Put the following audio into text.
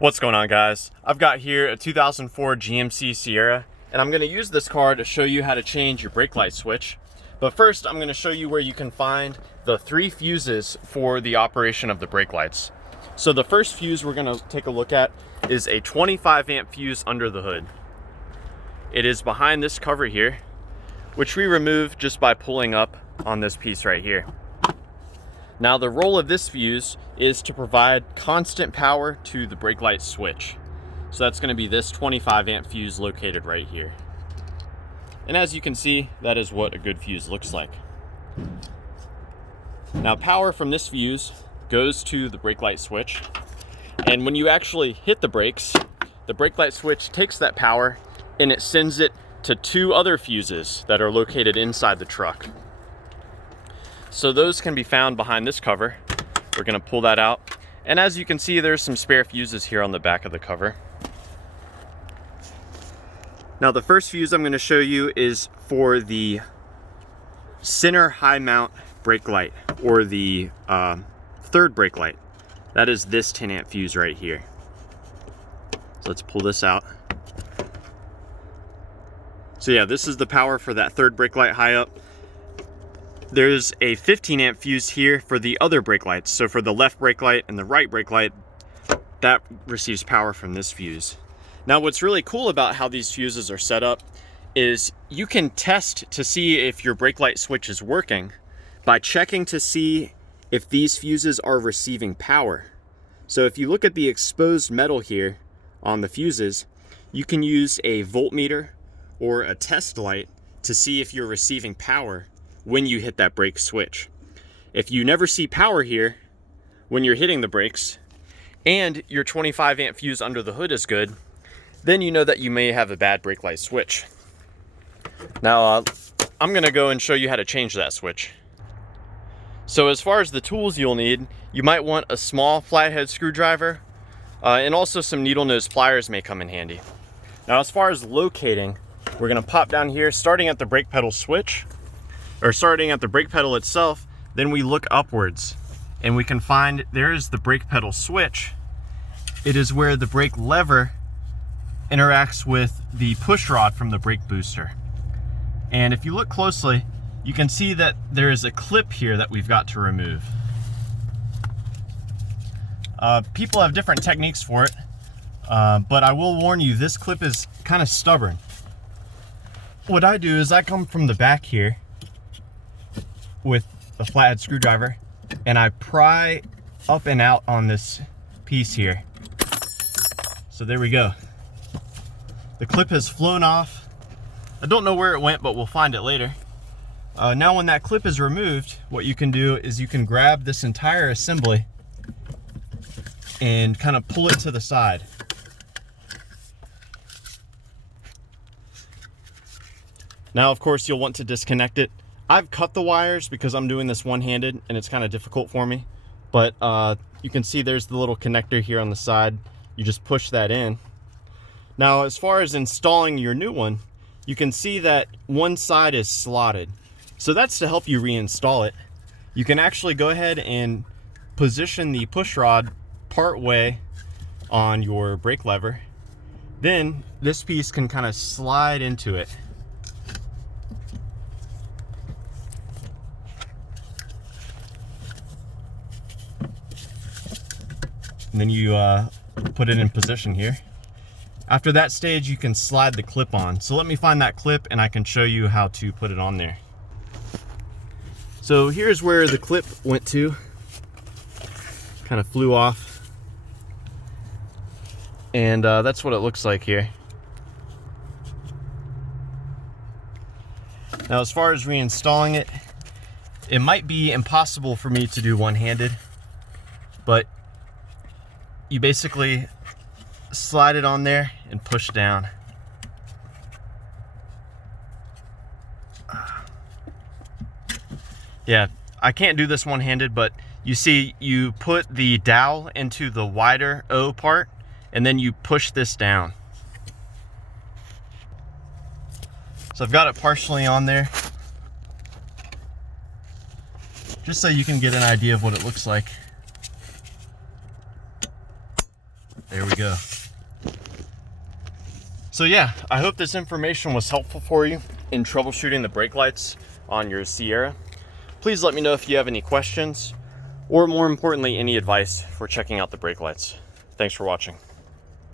What's going on, guys? I've got here a 2004 GMC Sierra, and I'm going to use this car to show you how to change your brake light switch. But first, I'm going to show you where you can find the 3 fuses for the operation of the brake lights. So the first fuse we're going to take a look at is a 25 amp fuse under the hood. It is behind this cover here, which we remove just by pulling up on this piece right here. Now the role of this fuse is to provide constant power to the brake light switch. So that's going to be this 25 amp fuse located right here. And as you can see, that is what a good fuse looks like. Now power from this fuse goes to the brake light switch. And when you actually hit the brakes, the brake light switch takes that power and it sends it to 2 other fuses that are located inside the truck. So those can be found behind this cover. We're going to pull that out. And as you can see, there's some spare fuses here on the back of the cover. Now the first fuse I'm going to show you is for the center high mount brake light, or the third brake light. That is this 10 amp fuse right here. So let's pull this out. So yeah, this is the power for that third brake light high up. There's a 15 amp fuse here for the other brake lights. So for the left brake light and the right brake light, that receives power from this fuse. Now what's really cool about how these fuses are set up is you can test to see if your brake light switch is working by checking to see if these fuses are receiving power. So if you look at the exposed metal here on the fuses, you can use a voltmeter or a test light to see if you're receiving power when you hit that brake switch. If you never see power here when you're hitting the brakes, and your 25 amp fuse under the hood is good, then you know that you may have a bad brake light switch. Now I'm gonna go and show you how to change that switch. So as far as the tools you'll need, you might want a small flathead screwdriver, and also some needle nose pliers may come in handy. Now as far as locating, we're gonna pop down here, starting at the brake pedal switch, or starting at the brake pedal itself. Then we look upwards and we can find there's the brake pedal switch. It is where the brake lever interacts with the push rod from the brake booster. And if you look closely, you can see that there is a clip here that we've got to remove. People have different techniques for it, but I will warn you, this clip is kind of stubborn. What I do is I come from the back here with a flathead screwdriver and I pry up and out on this piece here. So there we go. The clip has flown off. I don't know where it went, but we'll find it later. Now when that clip is removed, what you can do is you can grab this entire assembly and kind of pull it to the side. Now of course you'll want to disconnect it. I've cut the wires because I'm doing this one-handed and it's kind of difficult for me. But you can see there's the little connector here on the side. You just push that in. Now as far as installing your new one, you can see that one side is slotted. So that's to help you reinstall it. You can actually go ahead and position the push rod part way on your brake lever. Then this piece can kind of slide into it. And then you put it in position here. After that stage, you can slide the clip on. So let me find that clip and I can show you how to put it on there. So here's where the clip went to. Kind of flew off. And that's what it looks like here. Now as far as reinstalling it, it might be impossible for me to do one-handed, but you basically slide it on there and push down. Yeah, I can't do this one-handed, but you see you put the dowel into the wider O part and then you push this down. So I've got it partially on there, just so you can get an idea of what it looks like. There we go. So yeah, I hope this information was helpful for you in troubleshooting the brake lights on your Sierra. Please let me know if you have any questions, or more importantly, any advice for checking out the brake lights. Thanks for watching.